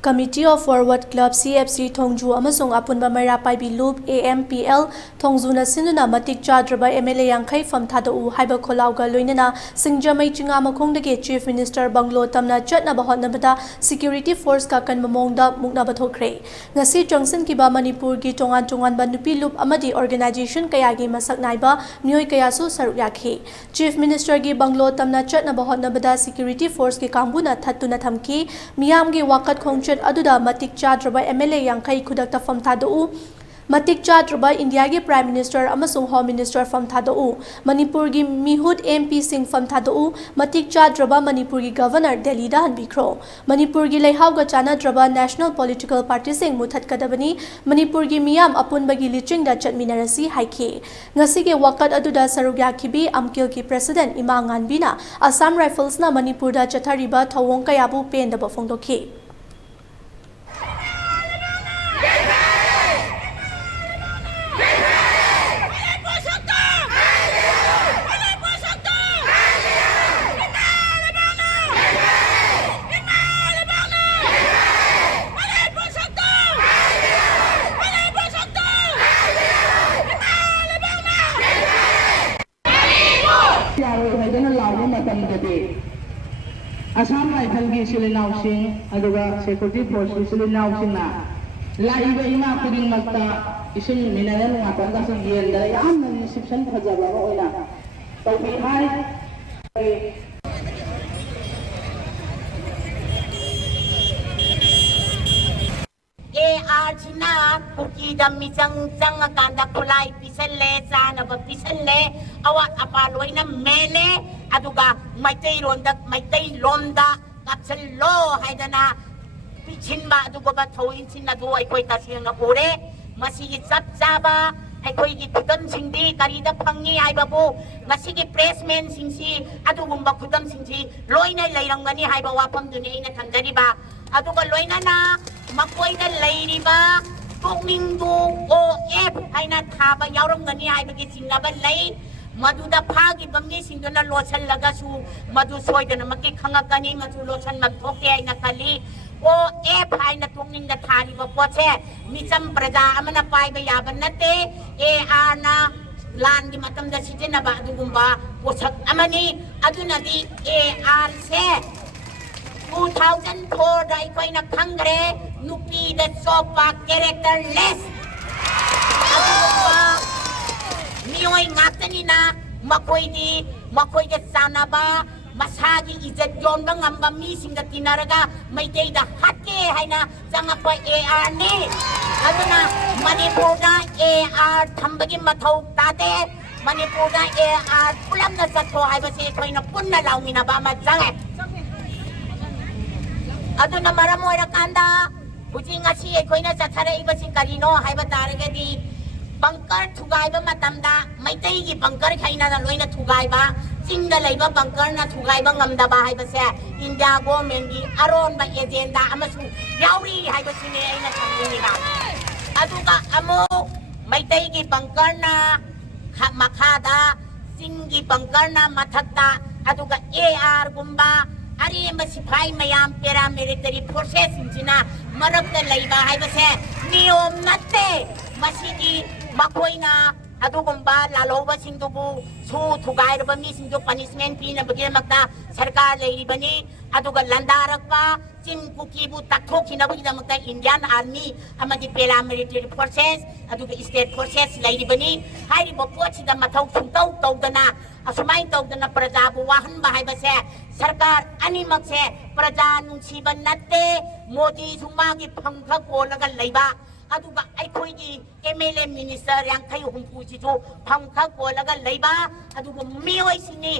Committee of Forward Club CFC Thongju amasung apunba Maira Paibi Loop AMPL Thongju na sinuna matik chadraba MLA Yankai famthada u haiba kholauga loinana singjamai chinga makhongdagi Chief Minister Banglo tamna chatnaba hotnabada Security Force ka kanmamongda muknaba thokre ngasi Junction kiba Manipur gi tongan ba nupi loop amadi organization kaya gi masak naiba mioi kaya su saruk yakhi Chief Minister gi Banglo tamna chatnaba hotnabada Security Force ki kambuna thattuna thamki miyam gi wakat khong aduda matik chadraba MLA Yankai khudakta famthadau matik chadraba India gi Prime Minister amasung Home Minister famthadau Manipur gi Mihut MP Singh famthadau matik chadraba Manipur gi Governor Delhi da hanbikro Manipur gi leihau ga chanadraba National Political Party sing muthat kadabani Manipur gi miyam apunba gi liching da chatminarasi haiki ngasi ge wakat aduda sarugya khibi amkil ki President Ima Nganbina Assam Rifles na Manipur da chathariba thawong kayabu pendaba phongdokhi Assam Rifle gi silinaw sing aduga Security Force gi silinaw sing na laiba ima kuding magta ising minanan nga tanda sa giyan da yam na reception phajaba ba oina tawbi hai China puki da misang kanda kulai pisalle sana ba pisalle awat apaloy na mele aduga maitay londa kapsalo haidana pichin ba aduga ba thawin sin na do ay koy tasiyang na pure masigi sapsaba ay koy gitudam singdi karida phangi ay babu masigi pressman singsi adugum ba kudam singsi loy na layrang gani ay ba wapam duni ay natandari ba aduga loy na makoy na layri ba Pukmingdu OF ay nathaba yauram gani ay bagi singnaban lay maduda phagi bamni singdo na losan lagasu madu soyda na makikhangakani madu losan magthoke ay nakali OF ay natungning na thani ba poche misam praja amana pai ba yaban nate AR na lan di matam da sijena ba adugumba posak amani aduna di AR se 2004 da ikoy nakhangre nupi da sopa characterless miyoy ngatani na makoy da sana ba masagi izat yon ba ngamba mising da tinaraga may day da hake hay na sanga pa AR ni aduna Manipur da AR thambagi mathaw tate Manipur da AR pulam na satho ay ba si ikoy na punna lawi na ba matsange aduna maramoy rakanda Buji ngasi akoina chathara ibasing karino haiba taragadi bunker thugaiba matamda maitai gi bunker khaina na loina thugaiba chingda leiba bunker na thugaiba ngamdaba haiba se India government gi aron ba agenda amasu yauri haiba sine aina thamni ba aduga amo maitai gi bunker na makhada singi bunker na mathakta aduga AR gumba Ari masipay mayam paramilitary forces sina marakta laiba hay base niyom natte masigi makoy na adugumba laloba singdubu su thugay ba mi singdu punishment pina bagir magta sarkar laibani aduga landarak pa chin kukibu takthok hinabugi magta Indian Army amadi paramilitary forces aduga state forces laibani hay bopochi da mathaw sungtaw tawdana asumay tawdana prajabu wahan bahay base sarkar animak se praja nungsiban natte Modi sumagi phangthak olaga laiba aduga aikoi gi MLA minister yang khai humpu chi chu phangthak olaga laiba aduga mioi sini